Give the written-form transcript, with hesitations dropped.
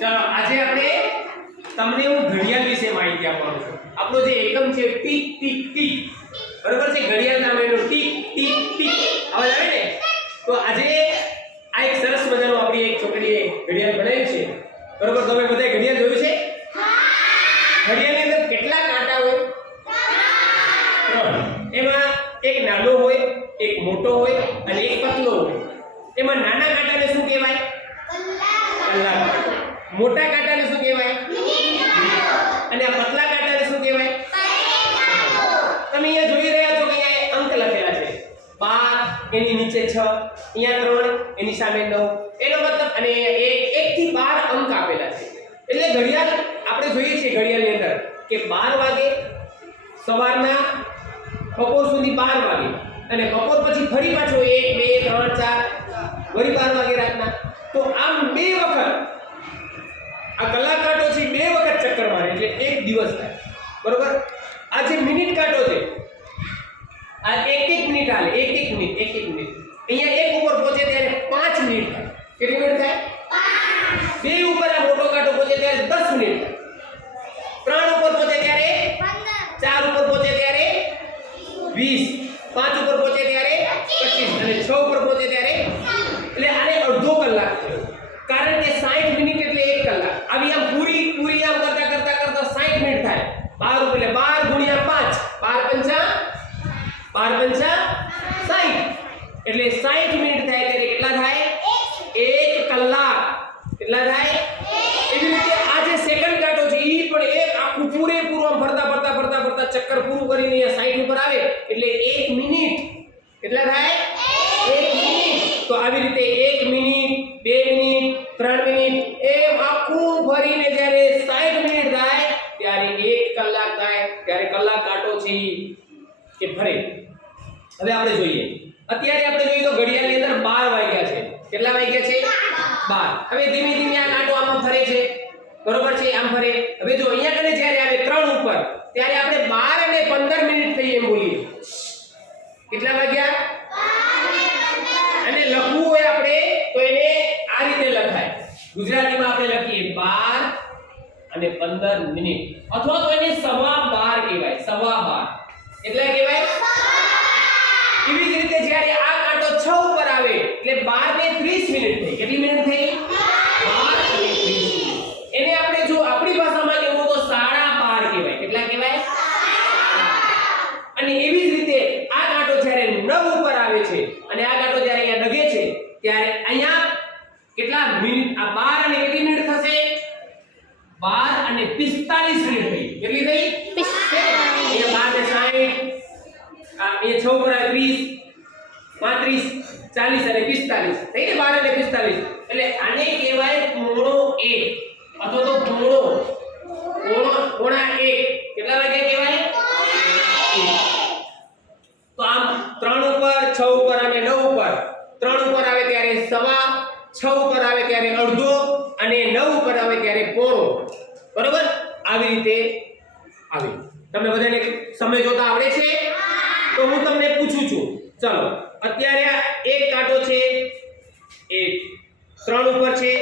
ચાલો આજે આપણે તમને હું ઘડિયાળ વિશે માહિતી આપવાનો છું. આપણો જે એકમ છે ટીક ટીક ટીક, બરોબર છે? ઘડિયાળ નામ એનું ટીક ટીક ટીક અવાજ આવે ને? તો આજે આ એક સરસ મજાનું આપણી એક છોકરીએ ઘડિયાળ બનાવ્યું છે, બરોબર? તમે બધાએ ઘડિયાળ જોયું છે? ઘડિયાળની અંદર કેટલા કાંટા હોય? 3. એમાં એક નાનો હોય, એક મોટો હોય અને એક પતલો હોય. એમાં નાના કાંટાને શું કહેવાય? કલાક. મોટા કાંટાને શું કહેવાય? અને આ પતલા કાંટાને શું કહેવાય? તમે અહીંયા જોઈ રહ્યા છો કે અહીંયા અંક લખેલા છે 12, એની નીચે 6, અહીંયા 3, એની સામે 9. એનો મતલબ અને 1 થી 12 અંક આપેલા છે. એટલે ઘડિયાળ આપણે જોઈએ છીએ ઘડિયાળની અંદર કે 12 વાગે સવારના બપોર સુધી 12 વાગે અને બપોર પછી ફરી પાછો 1, 2, 3, 4 વળી 12 વાગે રાતના. તો આમ બે વખત આ કલાક કાંટો છે, બે વખત ચક્કર મારે એટલે એક દિવસ થાય, બરોબર? આ જે મિનિટ કાંટો છે આ એક મિનિટ હાલે, એક મિનિટ. અહીંયા એક ઉપર પહોંચે ત્યારે 5 મિનિટ થાય. કેટલી મિનિટ થાય? 2 ઉપર આ મોટો કાંટો પહોંચે ત્યારે 10 મિનિટ થાય. 3 ઉપર પહોંચે ત્યારે 15, 4 ઉપર પહોંચે ત્યારે 20, 5 ઉપર પહોંચે ત્યારે 25 અને 6 ઉપર પહોંચે ત્યારે એટલે આને અડધો કલાક થયો. કારણ કે 60 મિનિટ એટલે 1 કલાક. આવી આમ પૂરી આમ કરતા 60 મિનિટ થાય. 12 એટલે 12 × 5, 12 × 5 એટલે 60 મિનિટ થાય ત્યારે કેટલા થાય? 1 કલાક. કેટલા થાય? એવી રીતે આ જે સેકન્ડ કાંટો છે ઈ પણ એક આખું પૂરેપૂરું આમ ફરતા ચક્કર પૂરું કરીને અહીંયા 60 ઉપર આવે એટલે 1 મિનિટ. કેટલા થાય? 1 મિનિટ. તો આવી રીતે 1 મિનિટ, 2 મિનિટ, 3 મિનિટ એમ આખું ફરીને જ્યારે 60 મિનિટ થાય ત્યારે 1 કલાક થાય. ત્યારે કલાક કાંટો છે કે ફરે. હવે આપણે જોઈએ, અત્યારે આપણે જોઈએ તો ઘડિયાળની અંદર 12 વાગ્યા છે. કેટલા વાગ્યા છે? 12. હવે ધીમે આ કાંટો આમ ફરે છે, બરોબર છે? આમ ફરે. હવે જો અહીંયા કને જ્યારે આવે 3 ઉપર ત્યારે આપણે 12 અને 15 મિનિટ થઈ એમ બોલીએ. કેટલા વાગ્યા? અને લખવું હોય આપણે તો એને આ રીતે લખાય. ગુજરાતીમાં આપણે લખીએ 12 અને 15 મિનિટ અથવા તો એને 12:15 કહેવાય. 12:15 એટલે કહેવાય. એવી જ રીતે જ્યારે આ કાંટો 6 ઉપર આવે એટલે 12 ને 30 મિનિટ થઈ. કેટલી મિનિટ થઈ? 12 અને 30 મિનિટ. એને આપણે જો આપણી ભાષામાં કહેવું તો 12:30 કહેવાય. કેટલા કહેવાય? અને એવી જ રીતે આ કાંટો જ્યારે 9 ઉપર આવે છે અને આ કાંટો જ્યારે અહીંયા ડગે છે ત્યારે અહીંયા કેટલા મિનિટ? આ 12 અને કેટલી મિનિટ થશે? 12 અને 45 મિનિટ થઈ. કેટલી થઈ? 45. અહીંયા 12 ને 60, આ 6 ઉપર આવે 30, 35, 40 અને 45 થઈ ને? 12 અને 45 એટલે આને કહેવાય પોણો 1 અથવા તો પોણા 1. કેટલા વાગ્યા કહેવાય? તો આમ 3 ઉપર, 6 ઉપર અને 9 ઉપર. 3 ઉપર આવે ત્યારે 1.25, 6 ઉપર આવે ત્યારે અડધો અને 9 ઉપર આવે ત્યારે પોણો. બરોબર? આવી રીતે આવે. તમને બધાને સમય જોતા આવડે છે? તો હું તમને પૂછું છું, ચલો અત્યારે આ એક કાંટો છે, એક 3 ઉપર છે,